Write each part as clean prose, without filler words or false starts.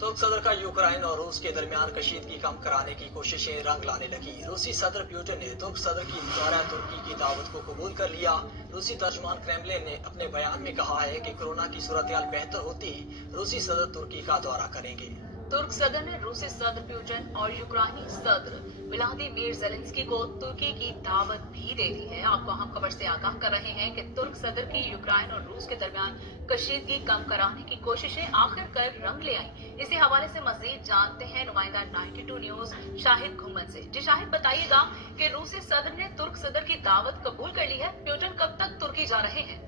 तुर्क सदर का यूक्रेन और रूस के दरमियान कशीदगी कम कराने की कोशिशें रंग लाने लगी। रूसी सदर पुतिन ने तुर्क सदर की दौरा तुर्की की दावत को कबूल कर लिया। रूसी तर्जुमान क्रेमलिन ने अपने बयान में कहा है कि कोरोना की सूरत-हाल बेहतर होती रूसी सदर तुर्की का दौरा करेंगे। तुर्क सदर ने रूसी सदर पुतिन और यूक्रेनी सदर व्लादिमीर ज़ेलेंस्की को तुर्की की दावत भी दे दी है। आपको हम खबर से आगाह कर रहे हैं कि तुर्क सदर की यूक्रेन और रूस के दरमियान कशीदगी कम कराने की कोशिशें आखिरकार रंग ले आई। इसी हवाले से मजीद जानते हैं नुमाइंदा 92 न्यूज शाहिद घुमन से। जी शाहिद, बताइएगा कि रूसी सदर ने तुर्क सदर की दावत कबूल कर ली है। पुतिन कब तक तुर्की जा रहे हैं?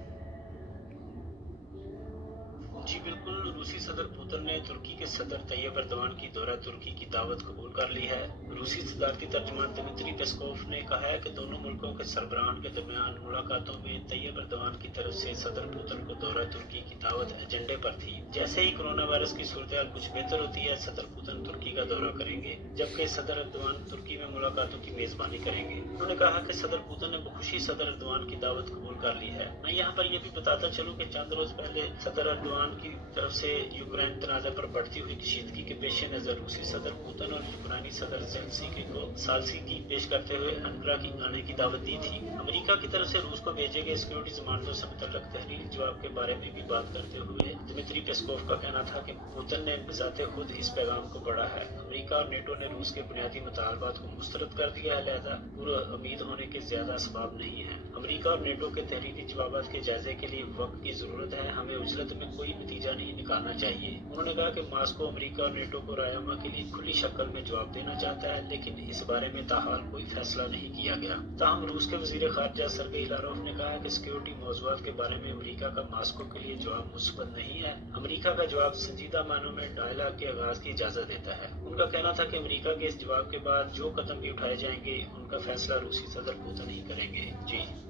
जी बिल्कुल, रूसी सदर पुतिन ने तुर्की के सदर तैयब एर्दोगान की दौरा तुर्की की दावत कबूल कर ली है। रूसी सदारती तर्जुमान दिमित्री पेस्कोव ने कहा है कि दोनों मुल्कों के सरबराहान के दरमियान मुलाकातों में तैयब एर्दोगान की तरफ से सदर पुतिन को दौरा तुर्की की दावत एजेंडे पर थी। जैसे ही कोरोना वायरस की सूरत कुछ बेहतर होती है, सदर पुतिन तुर्की का दौरा करेंगे, जबकि सदर एर्दोगान तुर्की में मुलाकातों की मेजबानी करेंगे। उन्होंने कहा कि सदर पुतिन ने बखुशी सदर एर्दोगान की दावत कबूल कर ली है। मैं यहाँ पर यह भी बताता चलूँ कि चंद रोज पहले सदर एर्दोगान की तरफ से यूक्रेन तनाज़ा पर बढ़ती हुई कशीदगी के पेश नजर रूसी सदर पुतिन और यूक्रेनी सदर ज़ेलेंस्की को सालसी पेश करते हुए अनकरा की आने की दावत दी थी। अमेरिका की तरफ से रूस को भेजे गए सिक्योरिटी जमानतों से मुतल्लक तहरीरी जवाब के बारे में भी बात करते हुए दिमित्री पेस्कोव का कहना था कि पुतिन ने बजाते खुद इस पैगाम को पढ़ा है। अमेरिका और नेटो ने रूस के बुनियादी मुतालबात को मुस्तरद कर दिया है, लिहाजा पूरा उम्मीद होने के ज्यादा असबाब नहीं है। अमेरिका और नेटो के तहरीरी जवाब के जायजे के लिए वक्त की जरूरत है। हमें उजलत में कोई नतीजा नहीं निकालना चाहिए। उन्होंने कहा कि मास्को अमेरिका और नेटो को रायमा के लिए खुली शक्ल में जवाब देना चाहता है, लेकिन इस बारे में ताहाल कोई फैसला नहीं किया गया। ताहम रूस के वजीर खारजा सरगेई लारोव ने कहा कि सिक्योरिटी मौजूद के बारे में अमेरिका का मास्को के लिए जवाब मुस्बत नहीं है। अमेरिका का जवाब संजीदा मानों में डायलॉग के आगाज की इजाजत देता है। उनका कहना था कि अमेरिका के इस जवाब के बाद जो कदम भी उठाए जाएंगे, उनका फैसला रूसी सदर पुतिन ही करेंगे। जी।